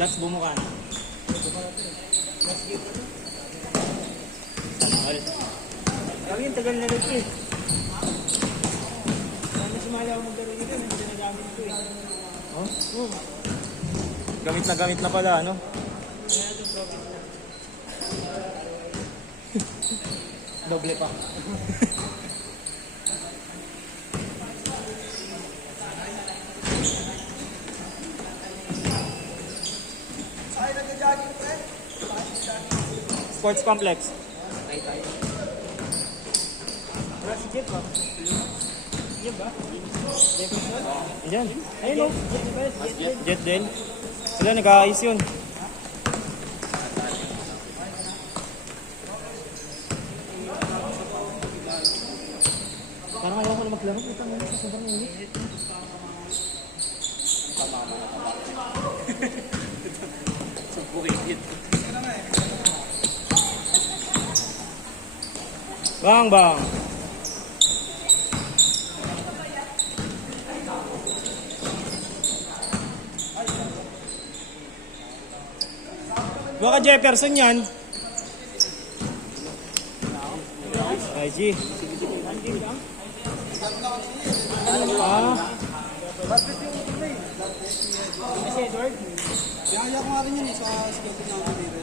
That's bumuka na. Kami yung tagal na rin eh. Sana sumali ako maglaro nito, hindi na nagamit ko eh. Oh? Gamit na pala, ano? Doble pa. Sports complex. Wala si Jeff ba? Jeff ba? Jefferson? Ayan. Ayun o. Jet din. Sila nag-aayos yun. Parang ayaw ko na maglaro. Ito na sa sobrang init. Bang bang. Baka Jefferson yan. IG. Ah. Si Edward? Kaya ko nga rin yun eh, sa schedule ng ako dito.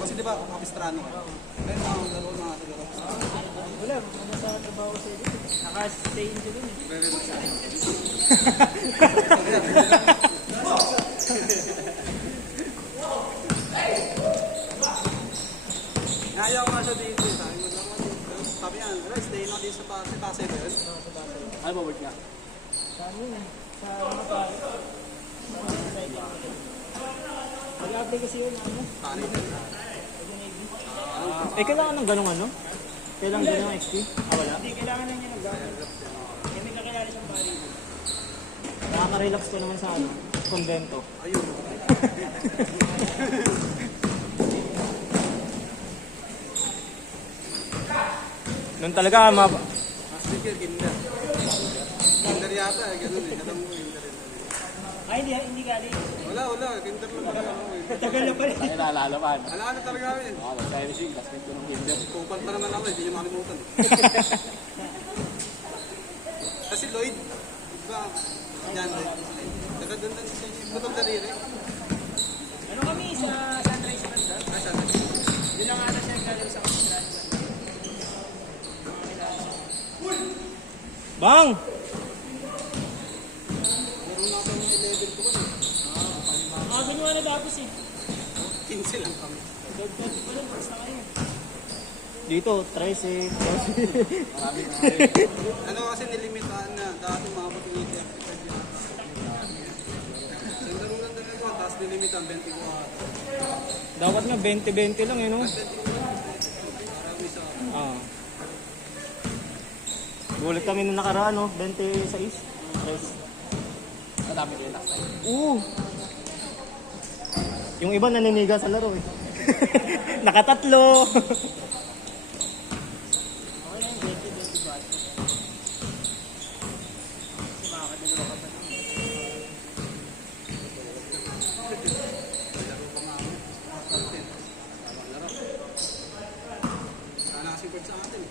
Kasi di ba, kapistrano ka. Kaya na ako laro ng ating laro. Wala, sa trabaho sa edit. Naka-stay in dun eh. Kaya ko nga siya dito eh. Sabi niya, stay na dito sa Pasay ba yun? Ano ba work nga? Sa ano eh. Sa mga pare. Mag-update kasi yun, ano? Eh, kailangan ng ganong ano? Kailangan ganong XP? Ah, wala? Hindi, kailangan lang niya nag-update. Kami kakilala siyang pare. Nakaka-relax ko naman sa ano? Convento. Ayun. Noon talaga, Master Kinder. Kinder yata, gano'n eh. Alam mo, Kinder yun. Ay, hindi galing. Wala. Kinder lang pala. Tagal na pala. ay naalalaman. Alaala talaga kami. Nag-finishing, last week ko ng Kinder. Kupal pa naman ako, hindi niya makalimutan. Kasi Lloyd, diba? Yan, nagagandang sa inyo. Butong daliri. Ano kami sa Sunrise Banda? Hindi lang ata siya naglalaro sa Sunrise Banda. Bang! Meron na kami yung level ko ba? Ganyan na tapos eh. 15 lang kami. Dagdag pa lang, basta kayo. Dito, 13, 14. Maraming Ano kasi nilimitaan na, dati umabot ng 80. Sa laro lang talaga, tapos nilimitaan 24. Dapat nga 20-20 lang eh, no? Marami sa Ah. Gulat kami nung nakaraan, no? 26. Madami rin last time. Oo. Yung iba naniniga sa laro eh. Nakatatlo. sana kasi bird sa atin.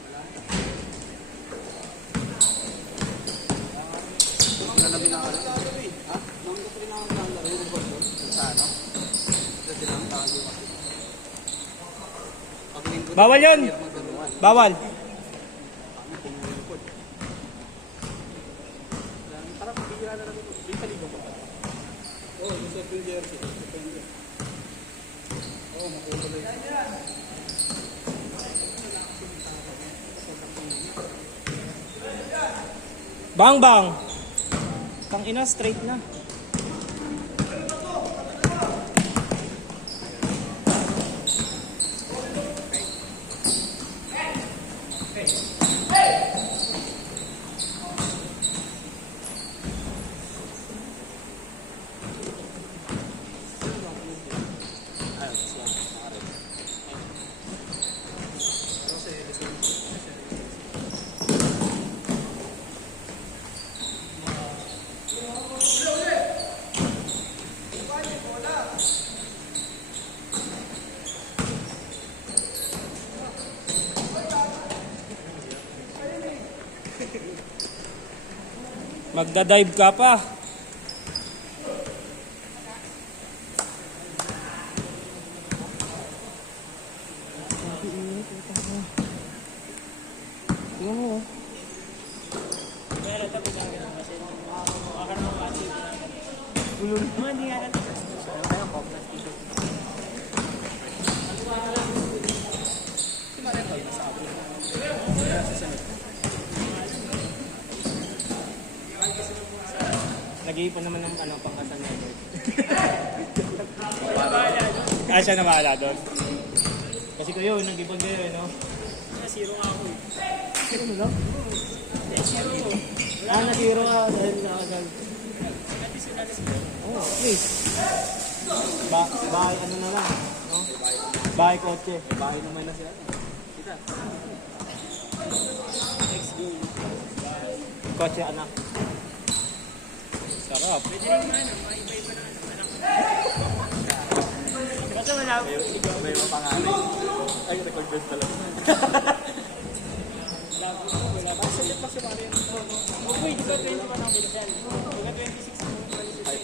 Wala na binakala. Ha? Nanggot rin ako ng laro yung bird doon. Sa ano? Dati lang tago kasi. Paglingkod. Bawal yun! Bawal. Kami pumulingkod. Parang bigla na lang ito. Bigla ligo pa ba? Oo, yung sa full jersey. Depende. Oo, makukulay. Bang bang. Tang ina, straight na. Magda-dive ka pa. Tingnan mo. Pero tapos ang ganun kasi makakaroon ng kasi. Ulul. Hindi nga natin. Kaya ko plastic. Nag-iipon naman ng ano, pangkasal na ito. Ah, siya na bahala doon. Kasi kayo, nag-ipon kayo, no? Zero nga ako eh. Ano lang? Zero. Ah, na-zero ka dahil nakasal. Kasi sila na sila. Oh, at least. Bahay, ano na lang, no? Bahay kotse. Bahay naman na siya. Kita. Next goal. Kotse, anak. Sarap. Pwede rin naman, maiba-iba na anak. Kasi wala ko. May mga pangalan. Ay, record best talaga. Salit pa sumari. Uy, dito 21 ang pinasal. Hanggang 26 ang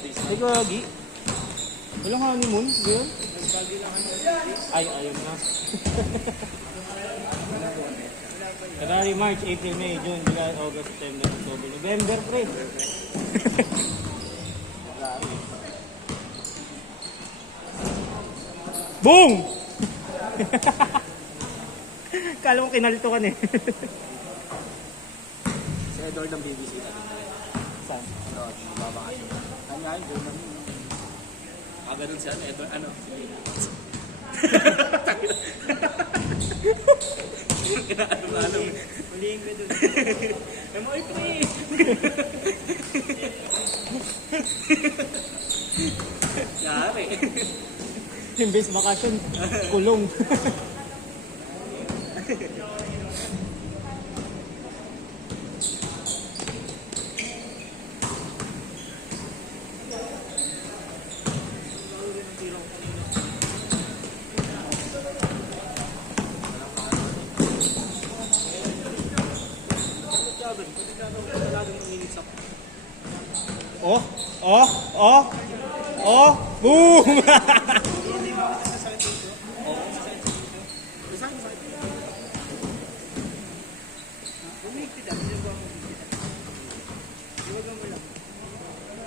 pinasal. Ay, gagi. Walang honeymoon, girl? Nagbagi lang ano. Ay, ayun na. February, March, April, May, June, July, August, September, October, November, pre. Boom! Kala mo kinalito ka eh. Si Edward ng BBC. Saan? Ano, mababakasyon. Kanya yun, gawin namin. Ganun si ano, Edward, ano? Ano ba, alam mo? Huliin ka dun. Emoy pre! Yari. Imbes bakasyon, kulong. Oh, oh, oh, oh, boom!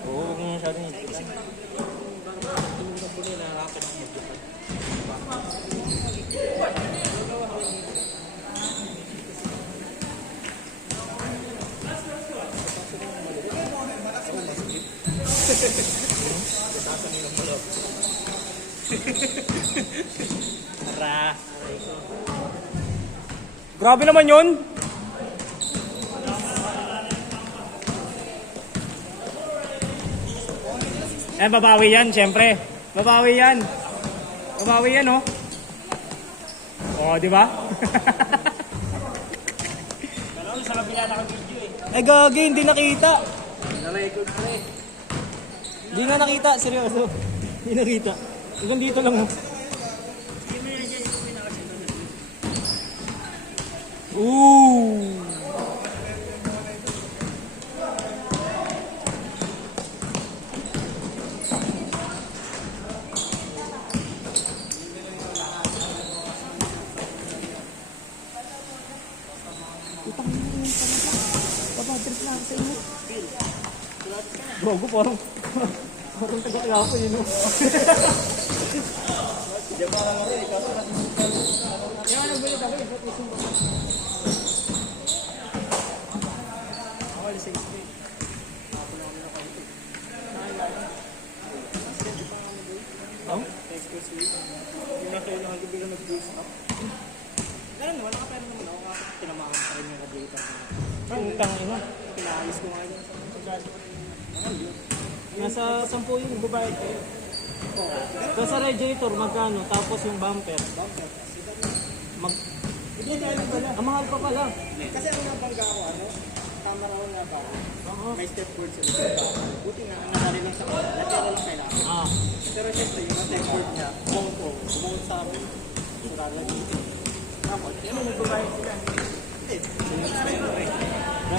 Oo, huwag mo masyadong ipitan. Tara. Grabe naman yun! Eh, babawi yan, siyempre. Babawi yan. Babawi yan, oh. Oh, di ba? Pero sa kabila naka-video eh. Eh, gagi, hindi nakita. Na-record pa eh. Hindi na nakita, seryoso. Hindi nakita. Hanggang dito lang, oh. Hindi mo yan dyan yung pinakasunod. Ooh. Papadrip na ako sa inyo. Gogo, parang taga-kaya ako yun. Yan, nagbalit ako. Ba't isang ba? Ako, alis sa isip eh. Ako na kami na kaunti. Oh? Text ko si yung nasa yun ang gabi na nag-boost up. Ganun naman, nakapera naman ako. Kasi tinamakan pa rin yung radiator. Putang ina. Pinaayos ko nga yun sa gas ko. Nasa 10 yun, babayad kayo. So sa radiator, magkano? Tapos yung bumper. Mag... Hindi na alam pala. Ang mahal pa pala. Kasi ang nabangga ako, ano? Tama raw nga ba? May step board sa likod. Buti nga, ang nakali lang sa kanya. Natira lang kailangan. Ah. Pero syempre, yung step board niya, bumong sa amin. Surala dito. Tapos, yun ang nagbabayad sila. Hindi. Sila mas meron eh.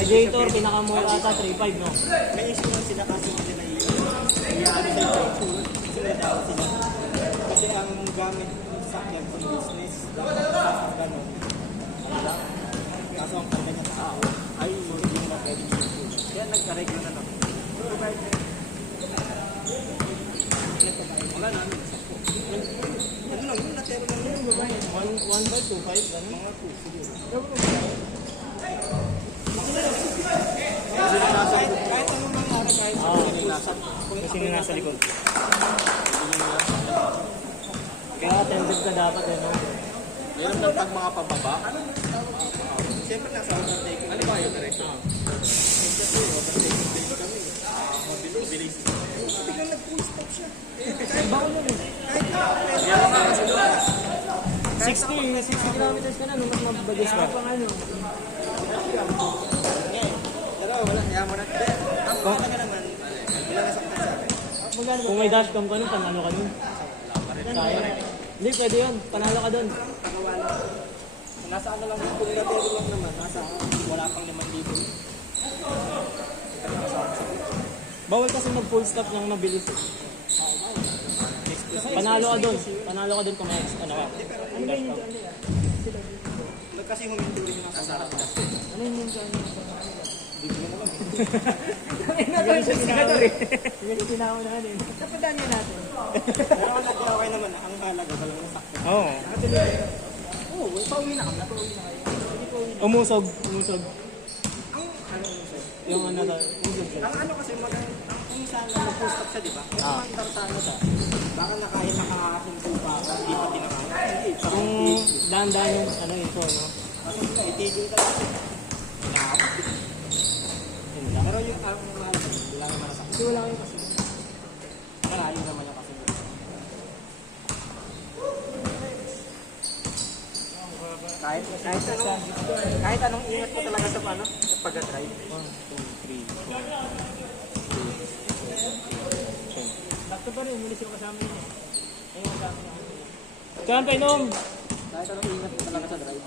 Radiator, pinakamura ata 3.5, no? May insurance sila kasi hindi na i-ano sa insurance. Sinadawa sila. Kasi ang gamit ng sakyan pang business, dapat gano'n. Ano lang? Kaso ang karga niya tao, ay hindi na pwedeng insurance. Kaya nagka-reglo na lang. Wala namin. Ano lang, yung natero lang yun, babae. 1.5, 2.5, gano'n? Mga 2, siguro. Kahit anong mangyari, kahit Oo. Kasi Kasi nga nasa likod. Kaya attentive ka dapat, eh, no? Meron ng tag mga pababa. siyempre nasa overtaking. Ano ba yun, Diretso? Kasi overtaking din kami. Mabilis. Biglang nag-full stop siya. Bawal yun, eh. Kahit na Yan ang mga sila. 60 kilometers ka na, nung mas mabagis ka. Pero wala, kaya mo na. Ang mahalaga naman, wala nasaktan sa akin. Kung may dashcam ka nun, panalo ka nun. Sayang. Hindi, pwede yun. Panalo ka dun. Pagawala. Nasa ano lang, kung natero lang naman, nasa wala pang 5,000. Bawal kasi mag-full stop ng mabilis. Panalo ka dun. Panalo ka dun kung may ano ka. May dashcam. Kasi huminto rin yung kasarap. Ano yun yung ano? Bigyan na lang. Sige, pinakamunahan eh. Kapadaan niya natin. Pero wala, okay naman. Ang halaga, walang nasaktan. Oo. Oo, pauwi na kami. Pauwi na kayo. Umusog. Ang ano siya? Yung ano to. Ang ano kasi kung saan na mag-full stop siya, di ba? Kung mandar sa ano siya, baka nakaya nakahinto pa ako, hindi pa tinakaw. Hindi, parang Kung itigil. dahan-dahan yung ano ito, no? Kasi itigil ka lang. Nakakapit. Yun lang. Pero yung ang mahalaga, wala naman nasaktan. Kasi wala kayo kasi. Malayo naman niya kasi. Kahit anong ingat mo talaga sa ano, sa pag-drive. 1, 2, 3, 4. Sakto pa rin, umilis yung kasama niya. Ayun, kasama niya. Saan pa inom? Kahit anong ingat mo talaga sa drive.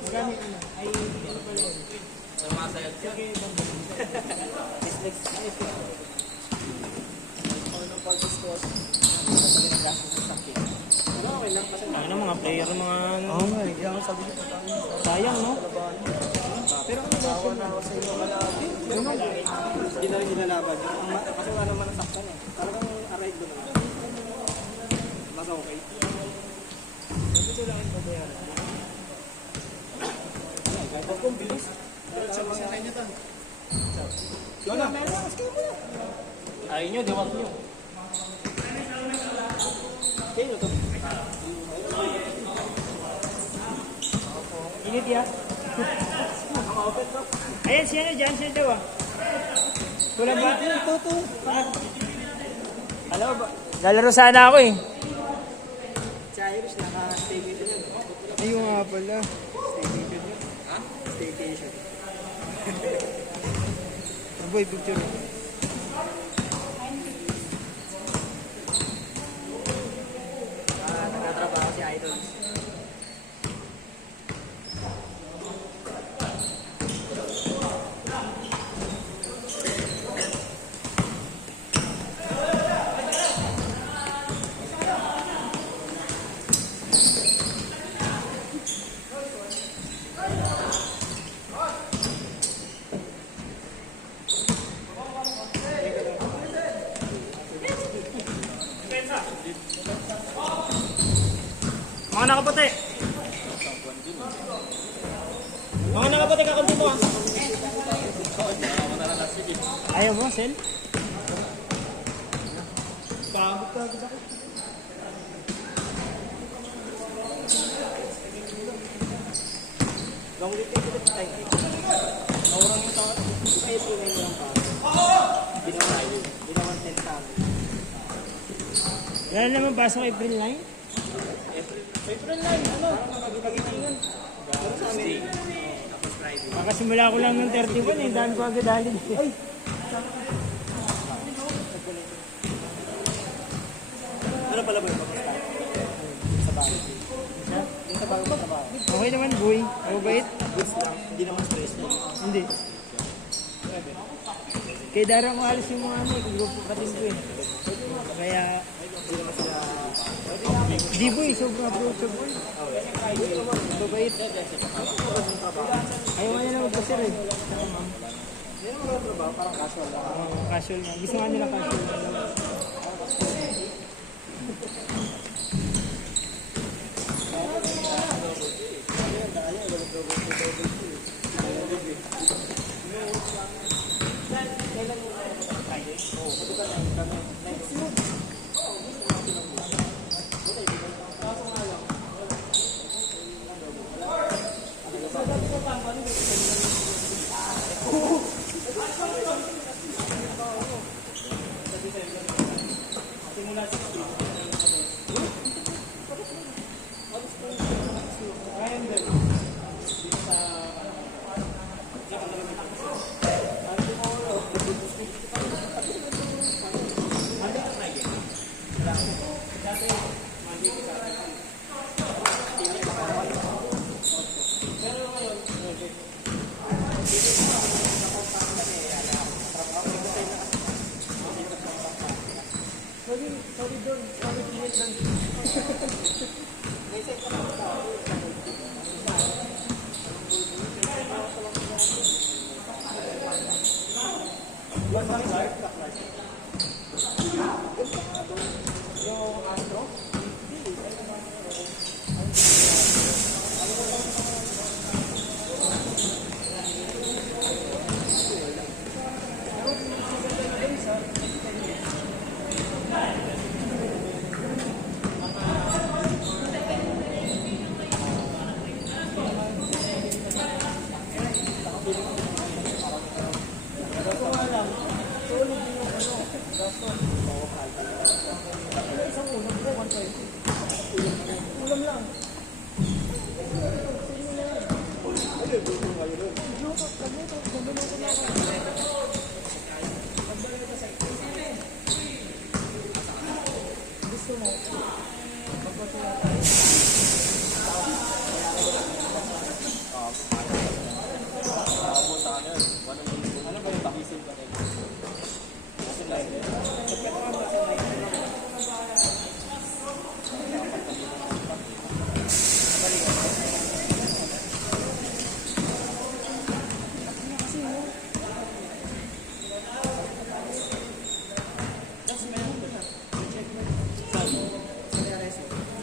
Magkano yun? Ay, ano pala yun? Sumasayad ka. Sige, Next. Ano, okay lang kasi ano mga player, mga ano. Oo nga, yung sabi ko Sayang, no? pero ang nagawa na ako sa inyo malaki. Hindi na rin nilalaban. Kasi wala naman nasaktan eh. Talagang arrive doon naman. Mas okay. Ito lang yung babayaran. Kahit ako kung bilis. Diretso lang sa inyo to. Sige na, meron. Mas kayo mo na. Ayaw nyo, diwat nyo. Kayo to. Init ya. Ayan, siya na dyan, siya daw ah. Wala ba? Ito. Alam ba? Lalaro sana ako eh. Si Irish, naka-staycation yun. Ayun nga pala. Staycation yun. Ha? Staycation. Boy, picture. Nagtatrabaho si Idol. Mga nakaputi. Mga nakaputi, kakunti mo ah. Ayaw mo, Sel? Pagod ako. Long weekend ko ito tayo. Naurang mo sa April na yun pa. Ginawan 10 sa amin. Wala naman pasok April 9? April 9, ano? Pagitingan. Pero sa amin, Makasimula ko lang ng 31 eh, daan ko agad halin. Ay! ano pala ba yung pag-start? Sa bago. Yung sa bago trabaho. Okay naman, boy. Mabait. Goods lang, hindi naman stressful. Hindi. Kay Dara mo alis yung mga ano eh, grupo katin ko eh. Kaya, di boy, sobrang approachable. Mabait. Ayaw nga nila magpasir eh. Parang casual lang. Casual nga. Gusto nga nila casual lang.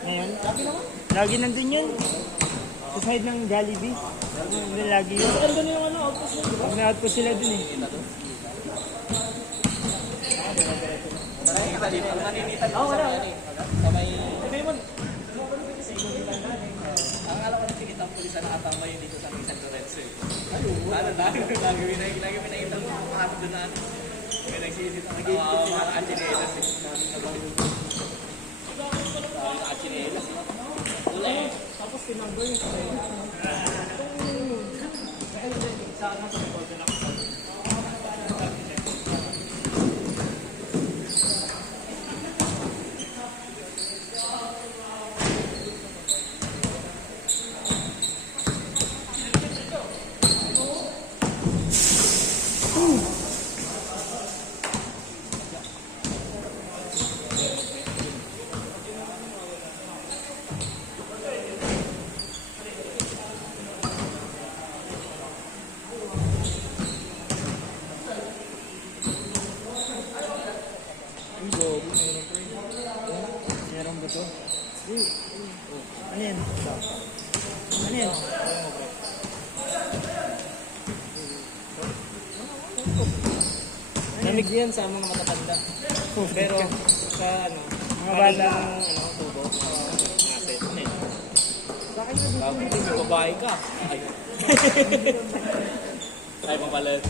Ngayon? Lagi nandun yun. Sa side ng Jollibee. Lagi yun. Andun yung ano, outpost yun, diba? May outpost sila dun eh. Naninitan ako sa may sa may ang alam ko na tinitang pulis na nakatamay dito sa San Lorenzo eh. Ano, lagi pinakita mo mga doon na ano. May nagsisit ang nagawa mga achinelas eh. Achinelas. Wala eh. Tapos tinanggal yung sa kanya. Sa nasa record na ako. Meron ba ito? Ano yan? Ano yan? Lamig yan sa mga matatanda. Pero sa ano, mga bata ano, tubo. Nasa ito na eh. Bakit hindi babae ka? Ay. Ay, mapalat.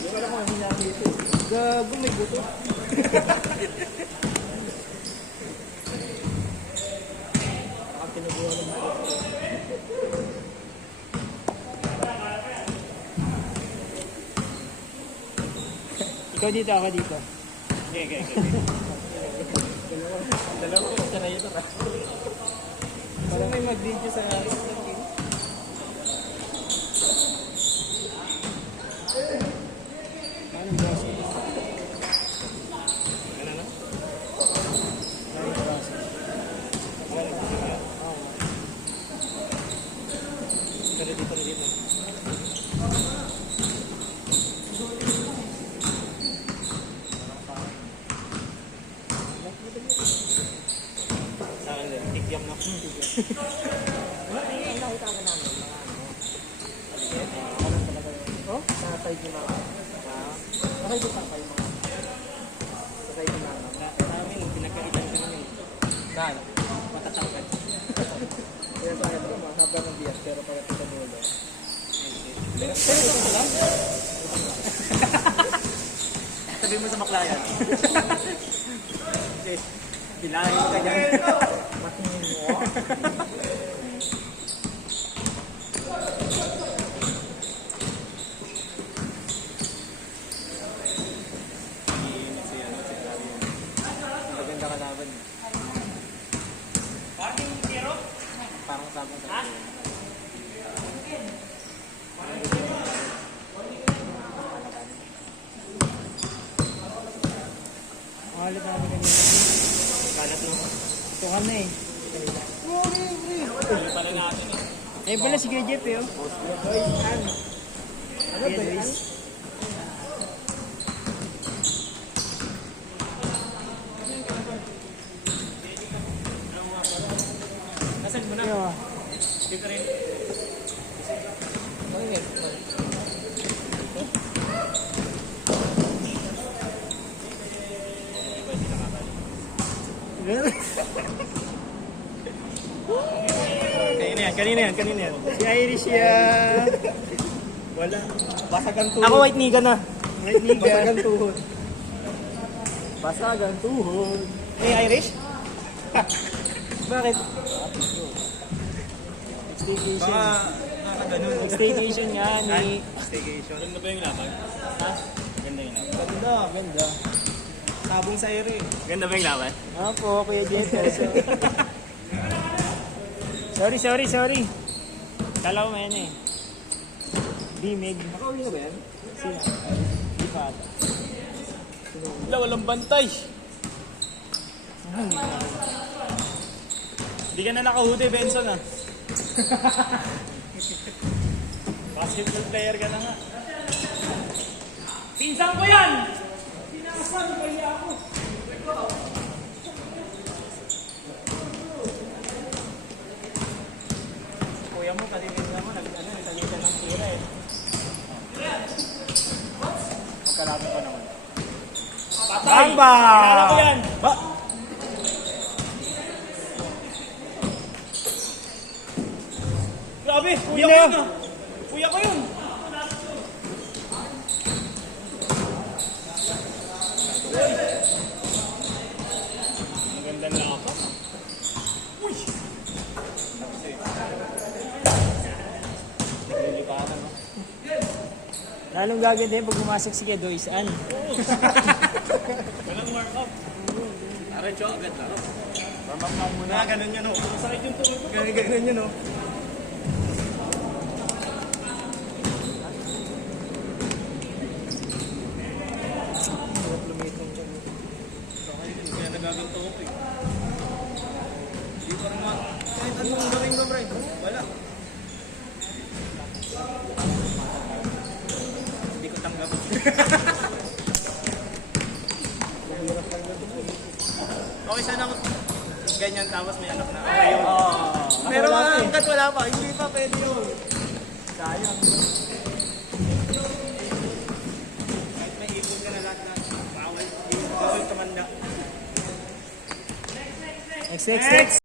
Yung wala mga hinami ito. Gago, may buto. Ang tinubuhan ng buto. Ikaw dito, ako dito. Okay. Dalawa ko sa na ito. Parang may mag-video sa Pero dito rin dito. Sa akin din, tigyam na. Oh? Sa side ni Mama. Okay, dito pa kayo mga. Sa side ni Mama. Sa amin, pinagkaitan ko namin. Saan? Matatangkad. Kaya sa akin ito, mahaba ng bias, pero pag ito sa dulo. Pero ito ko lang. Sabi mo sa maklayan. Bilahin ka dyan. Matingin mo. Maganda kalaban. Parang sabong sa Mahalit namin kanina. kalat no. Tukan na eh. Hindi pala natin eh. Eh pala si Kuya Jeff eh. Oh. Ano ba yan? Nasaan mo na? Yo, ah. Hindi ka rin. Bakit? Kanina yan. Si Irish yan. Wala. Basagan tuhod. Ako white nigga na. White nigga. Basagan tuhod. Basagan tuhod. Hey, Irish? Bakit? Staycation. Baka nakaganon. Staycation nga ni... Staycation. Ganda ba yung laban? Ha? Ganda yung laban. Ganda. Sabong sa ere. Ganda ba yung laban? Opo, Kuya Jeff. Sorry. Kala ko may ano eh. Bimig. Nakauwi na ba yan? Sino? Di pa ata. Wala, walang bantay. Hindi ka na nakahudi, Benson ah. Basketball player ka na nga. Pinsan ko yan! Pinakasan, kaya ako. Kuya mo, kalimin mo, nagsalita ng tira eh. Magkalapit pa naman. Patay! Bamba! Kilala ko yan! Ba? Grabe, kuya Hindi ko na. yun ah. Kuya ko yun. Ang ganda na ako. Uy! Naglilipatan no? Lalong gaganda yun pag pumasok si Kedo Isan. Walang warm up. Arencho agad na. Warm up na muna. Ganun yun o. Sakit yung tulog ko. Ganun yun o. Kaya nagaganto ko eh. Hindi ko naman. Kahit anong gawin ko, Brian. Wala. Hindi ko tanggap. Okay, sana ako ganyan tapos may anak na. Okay yun. Pero hanggat wala pa, hindi pa pwede yun. Sayang. Kahit may ipon ka na lahat, bawal tumanda. Next.